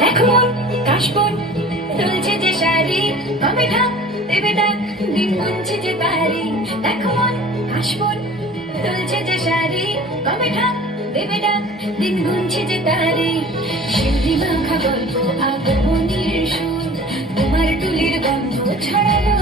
দেখো মন কাশবন দুলছে যে শাড়ি, কবে ঢাক দেবে ডাক, দিন গুনছে যে তারি। দেখো মন কাশবন দুলছে যে শাড়ি, কবে ঢাক দেবে ডাক, দিন গুনছে যে তারি। শিউলি মাখা গল্প আগমনীর সুর, তোমার টুলির গন্ধ ছড়ালো।